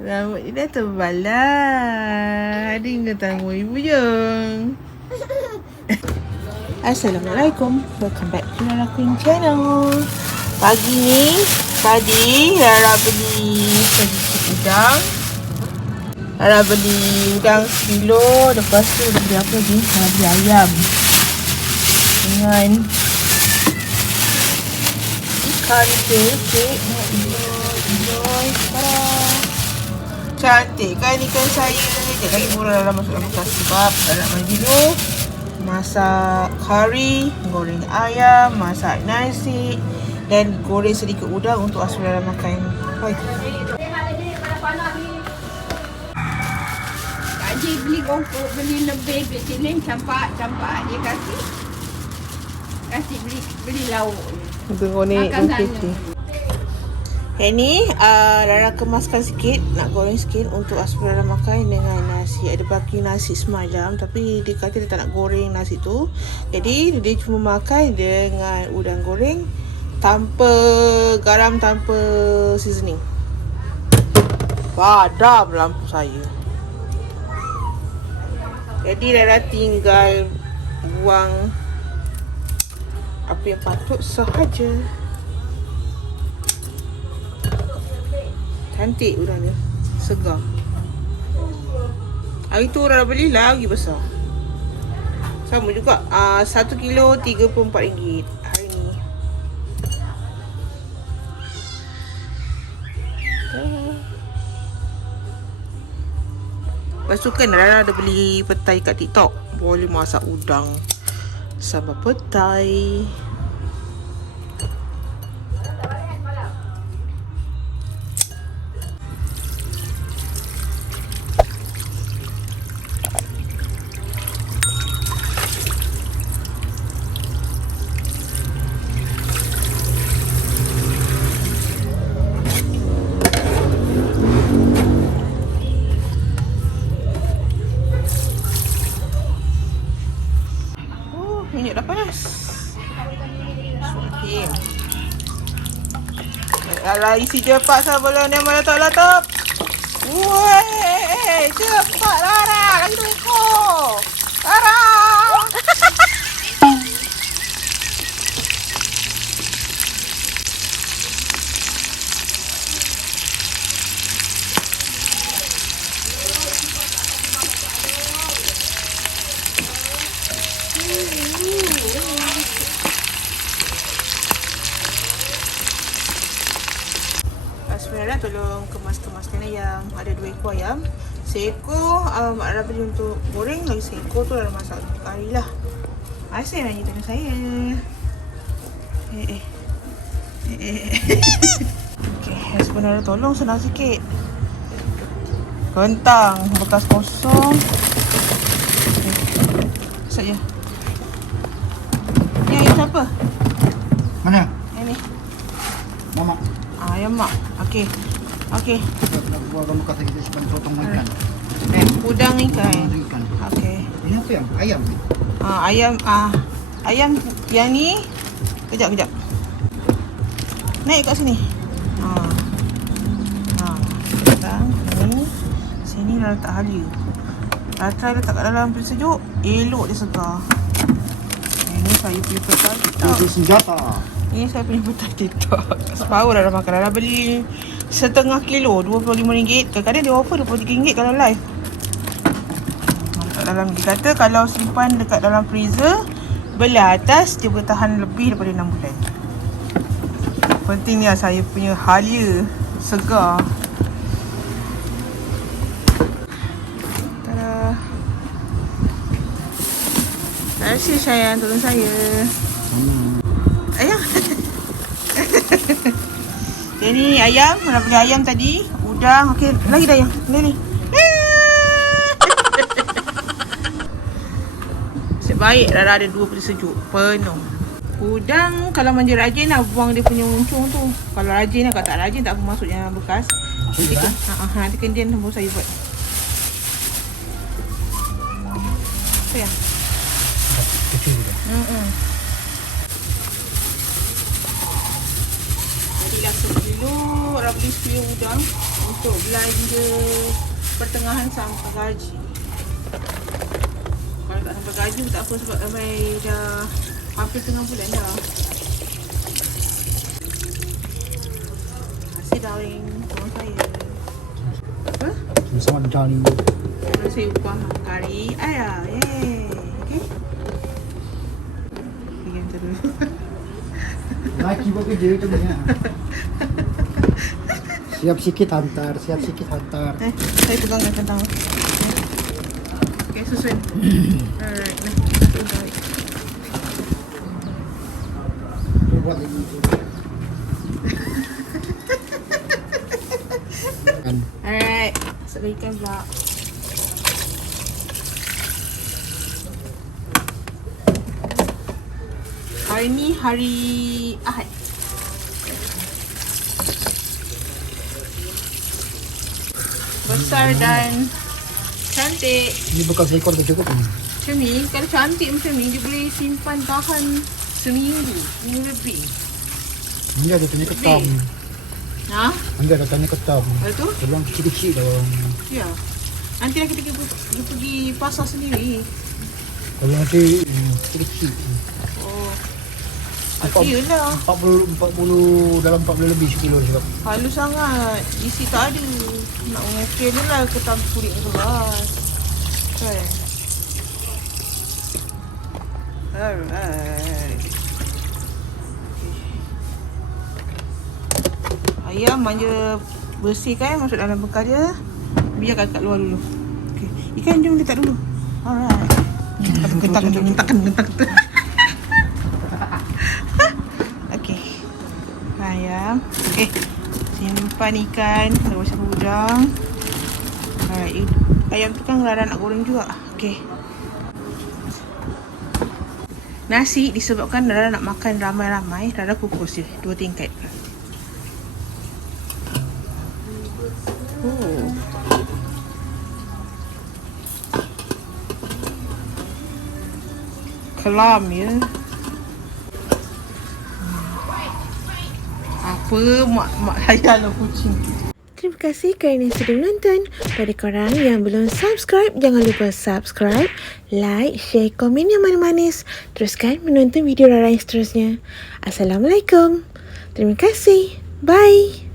Rambut dia dah tebal lah. Ada tamu ibu Jung. Assalamualaikum. Welcome back to Rara Queen channel. Pagi ni tadi Rara beli sedikit udang. Rara beli udang sekilo. Lepas tu beli apa lagi? Rara beli ayam dengan ikan kek. Enjoy. Cantik kan ikan saya. Sekejap lagi murah dalam masuk dalam bekas sebab nak mandi dulu. Masak kari, goreng ayam, masak nasi dan goreng sedikit udang untuk Asrul makan. Baik. Haji beli gongkok, beli lebih di sini campak dia kasih beli lauk. Goreng kecil. Yang ni Rara kemaskan sikit, nak goreng sikit untuk Asrul makan dengan nasi. Ada baki nasi semalam tapi dia kata dia tak nak goreng nasi tu. Jadi dia cuma makan dengan udang goreng tanpa garam, tanpa seasoning. Padam lampu saya. Jadi Rara tinggal buang apa yang patut sahaja. Cantik udang dia. Segar. Hari tu Rara beli lagi besar. Sama juga 1 kilo RM34 hari ni. Lepas tu kan Rara ada beli petai kat TikTok. Boleh masak udang sambal petai. Minyak dah panas. Okey. Alah isi cepat sebelum dia meletup-letup. Weh, cepat Rara, lagi 2 ekor. Rara. Sebenarnya tolong kemaskan ayam. Ada 2 ekor ayam. Seekor Rara beli untuk goreng, lagi seekor tu Rara masak untuk kari lah. Asyik nanya tanya saya. Okay, sebenarnya tolong senang sikit. Kentang bekas kosong. Masak je. Ni ayam siapa? Mana? Yang ni. Mama. Ayam mak. Okey. Okey. Nak buat kamu kata kita simpan potong ikan. Udang ikan. Ikan. Okey. Ini apa yang? Ayam. Ayam yang ni. Kejap. Naik kat sini. Kentang ni. Sini dah letak halia. Try letak kat dalam air sejuk. Elok dia segar. Ini saya punya petai. Itu senjata. Ini saya punya petai TikTok. Separuh dah makan. Dah beli setengah kilo RM25. Kadang-kadang dia offer RM23 kalau live. Letak dalam, dia kata kalau simpan dekat dalam freezer belah atas, dia boleh tahan lebih daripada 6 bulan. Pentingnya saya punya halia segar. Tada. Terima kasih sayang, tolong saya. Ayam. Jadi ayam, nak beli ayam tadi, udang, okey, lagi dah ayam. Ni. Sebaik Rara ada 2 peti sejuk penuh. Udang kalau manja rajin nak buang dia punya uncung tu. Kalau rajin lah, kalau tak rajin tak apa masuk yang bekas. Nanti kemudian nombor saya buat. Sayang. Kecil juga. Jadi lah 1 kilo, Rara beli 10 udang. untuk belanja pertengahan sampai gaji. Kalau tak sampai gaji tak apa sebab sampai dah hampir tengah bulan dah. Nasi darling kawan saya. Apa? Sama Johnny. Nasi upah kari ayam. Yeay. Okay. Diam terus. Laki buat kerja macam ni. Siap sikit hantar, siap sikit hantar. Saya pegangkan kentang. Okay, susun. Alright, nah. Baik. Buat ini. Kan. Alright, masuk ikan pula. Hari ni hari Ahad. Besar dan cantik. Ini bekal seekor tu cukup ni. Macam ni, kalau cantik macam ni, dia boleh simpan tahan seminggu lebih. Ini ada tanya ketam. Ha? Anda ada tanya ketam. Lepas tu? Orang kecil-kecil dah orang. Ya. Nanti lah kita pergi pasar sendiri. Kalau nanti kecil-kecil. Oh. Kecil lah. 40 dalam 40 lebih sekilo cakap. Halus sangat. Isi tak ada. Nak mengukir ni lah ketam kulit keras. Kan? Alright. Ayam manja bersihkan, masuk dalam bekal dia. Biarkan kat luar dulu. Okay. Ikan jom letak dulu. Alright. Gentak. Okay. Ayam. Okay. Simpan ikan. Lepas udang. Alright. Ayam tu kan Rara nak goreng juga. Okay. Nasi disebabkan Rara nak makan ramai-ramai, Rara kukus je 2 tingkat. Kelam ya. Apa mak saya lah kucing. Terima kasih kerana sudah menonton. Pada korang yang belum subscribe, jangan lupa subscribe, like, share, komen yang manis-manis. Teruskan menonton video Rara yang seterusnya. Assalamualaikum. Terima kasih. Bye.